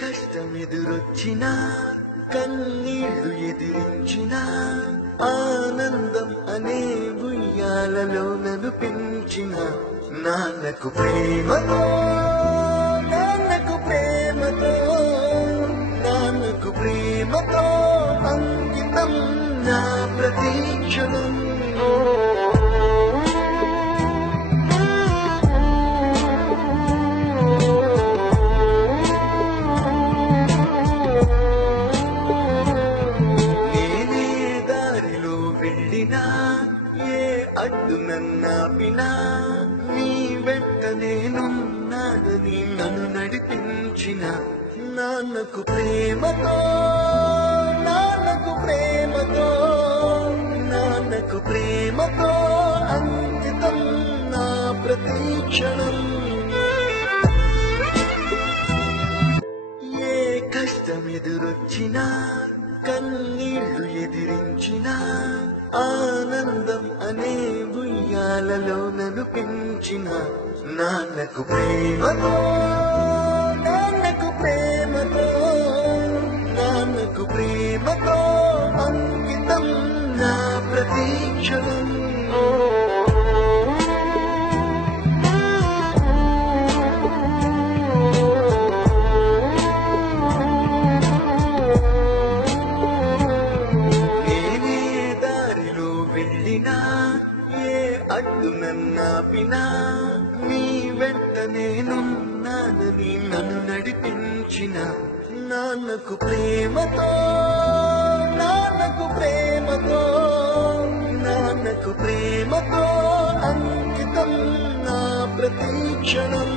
కష్టమెదురొచ్చినా కన్నీళ్లు ఎదిరించినా ఆనందం అనే ఉయ్యాలలో నన్ను పెంచిన నాన్నకు ప్రేమతో నాన్నకు ప్రేమతో నాన్నకు ప్రేమతో అంకితం నా ప్రతీక్షణం. ఏ అడ్డు నన్నాపినా నీ వెంట నేనున్నానని నన్ను నడిపించిన నాన్నకు ప్రేమతో నాన్నకు ప్రేమతో నాన్నకు ప్రేమతో అంకితం నా ప్రతీక్షణం. ఏ కష్టమెదురొచ్చినా కన్నీళ్లు ఎదిరించినా ఆనందం అనే ఉయ్యాలలో నన్ను పెంచిన నాన్నకు ప్రేమతో నాన్నకు ప్రేమతో నాన్నకు ప్రేమతో అంకితం నా ప్రతీక్షణం. ఏ అడ్డు నన్నాపినా నీ వెంట నేనున్నానని నన్ను నడిపించిన నాన్నకు ప్రేమతో నాన్నకు ప్రేమతో నాన్నకు ప్రేమతో అంకితం నా ప్రతీక్షణం.